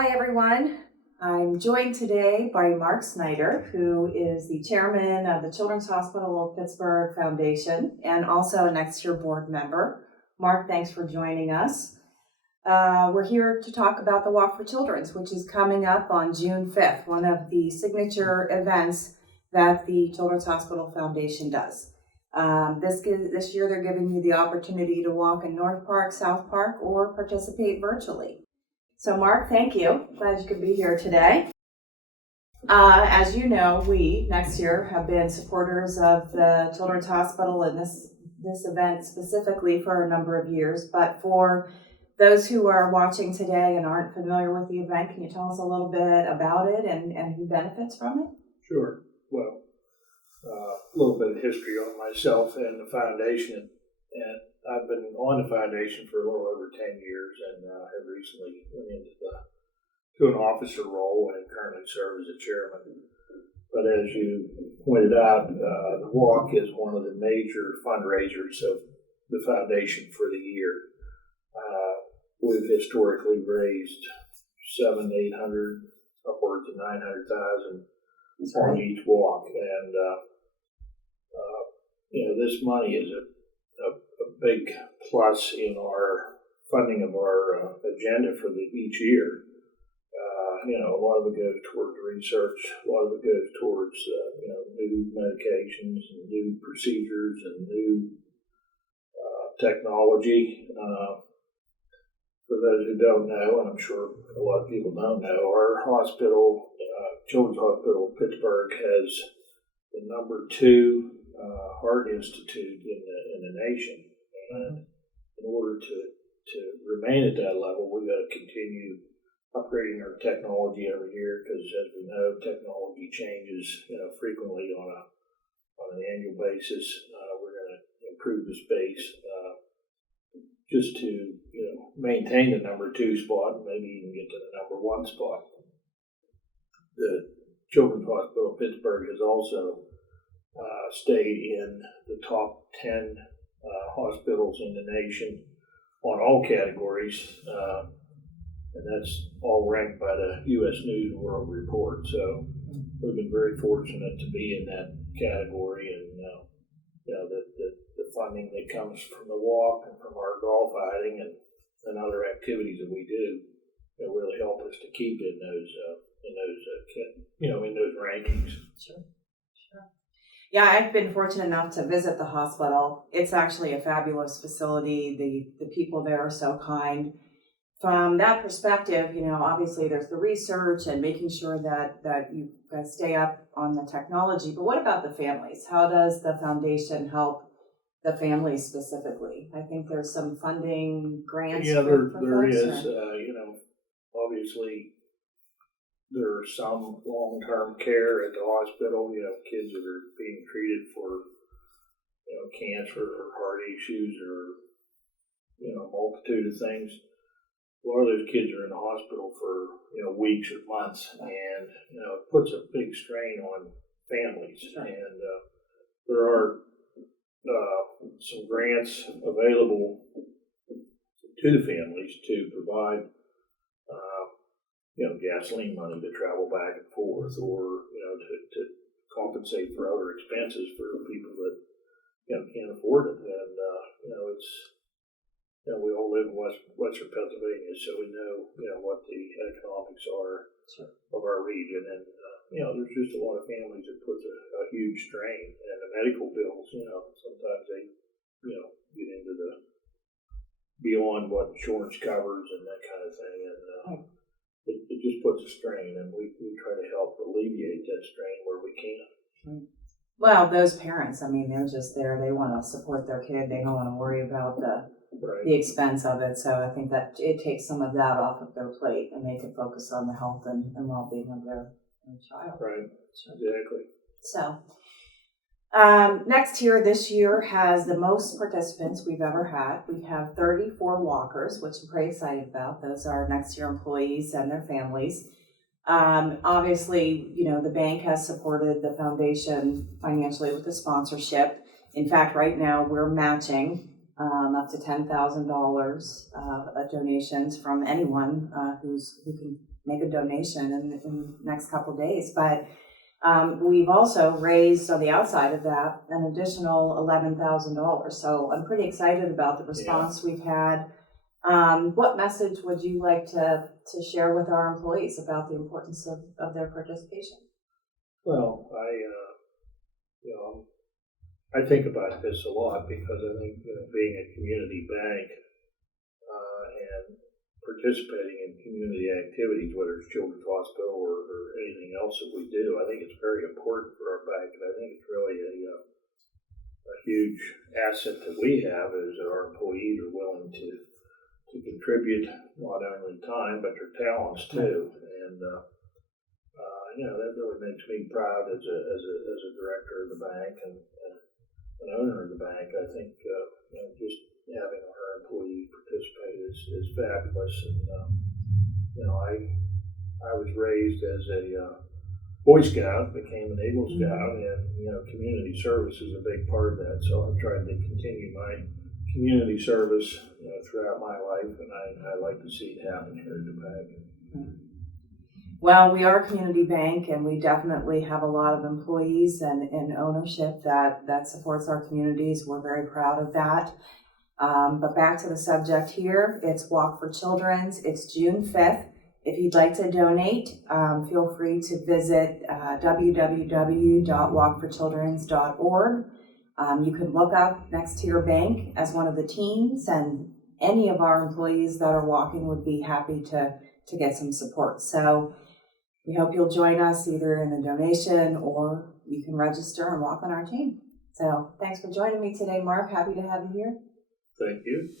Hi everyone, I'm joined today by Mark Snyder, who is the chairman of the Children's Hospital of Pittsburgh Foundation and also a NexTier board member. Mark, thanks for joining us. We're here to talk about the Walk for Children's, which is coming up on June 5th, one of the signature events that the Children's Hospital Foundation does. This year they're giving you the opportunity to walk in North Park, South Park, or participate virtually. So Mark, thank you. Glad you could be here today. As you know, we, NexTier, have been supporters of the Children's Hospital and this event specifically for a number of years. But for those who are watching today and aren't familiar with the event, can you tell us a little bit about it and who benefits from it? Sure. Well, a little bit of history on myself and the foundation. And I've been on the foundation for a little over 10 years and have recently went into to an officer role and currently serve as a chairman. But as you pointed out, the walk is one of the major fundraisers of the foundation for the year. We've historically raised $700,000 to $800,000, upwards of $900,000 on each walk, and this money is a big plus in our funding of our agenda for each year. A lot of it goes towards research, a lot of it goes towards new medications and new procedures and new technology. For those who don't know, and I'm sure a lot of people don't know, our hospital, Children's Hospital of Pittsburgh, has the number 2 heart institute in the nation. And in order to remain at that level, we've got to continue upgrading our technology every year because, as we know, technology changes frequently on an annual basis. We're going to improve the space just to maintain the number 2 spot and maybe even get to the number 1 spot. The Children's Hospital of Pittsburgh has also stayed in the top 10 hospitals in the nation on all categories, and that's all ranked by the U.S. News and World Report. So we've been very fortunate to be in that category, and the funding that comes from the walk and from our golf outing and other activities that we do really help us to keep in those rankings. Sure. Yeah, I've been fortunate enough to visit the hospital. It's actually a fabulous facility. The people there are so kind. From that perspective, obviously there's the research and making sure that you guys stay up on the technology. But what about the families? How does the foundation help the families specifically? I think there's some funding grants. Yeah, for there folks, is. Obviously, there's some long-term care at the hospital. Kids that are being treated for cancer or heart issues or a multitude of things. A lot of those kids are in the hospital for weeks or months, and it puts a big strain on families. Sure. And there are some grants available to the families to provide gasoline money to travel back and forth, or to compensate for other expenses for people that can't afford it. And it's we all live in western Pennsylvania, so we know what the economics are. Sure. Of our region, and there's just a lot of families that put a huge strain, and the medical bills. Sometimes they get into the beyond what insurance covers and that kind of thing, and it just puts a strain, and we try to help alleviate that strain where we can. Well, those parents, they're just there. They want to support their kid. They don't want to worry about the expense of it. So I think that it takes some of that off of their plate, and they can focus on the health and well-being of their child. Right. Sure. Exactly. So NexTier this year has the most participants we've ever had. We have 34 walkers, which I'm pretty excited about. Those are NexTier employees and their families. Obviously, the bank has supported the foundation financially with the sponsorship. In fact, right now we're matching up to $10,000 donations from anyone who can make a donation in the next couple of days. But we've also raised, on the outside of that, an additional $11,000. So I'm pretty excited about the response we've had. What message would you like to share with our employees about the importance of their participation? Well, I think about this a lot because I think, being a community bank and participating in community activities, whether it's Children's Hospital or anything else that we do, I think it's very important for our bank, and I think it's really a huge asset that we have is that our employees are willing to contribute not only time but their talents too, and that really makes me proud as a director of the bank and an owner of the bank. I think just having our employees participate is fabulous, and I was raised as a Boy Scout, became an Eagle Scout, and community service is a big part of that. So I've tried to continue my community service throughout my life, and I like to see it happen here at the bank. Well, we are a community bank, and we definitely have a lot of employees and ownership that supports our communities. We're very proud of that. But back to the subject here, it's Walk for Children's. It's June 5th. If you'd like to donate, feel free to visit www.walkforchildrens.org. You can look up NexTier Bank as one of the teams, and any of our employees that are walking would be happy to get some support. So we hope you'll join us either in a donation or you can register and walk on our team. So thanks for joining me today, Mark. Happy to have you here. Thank you.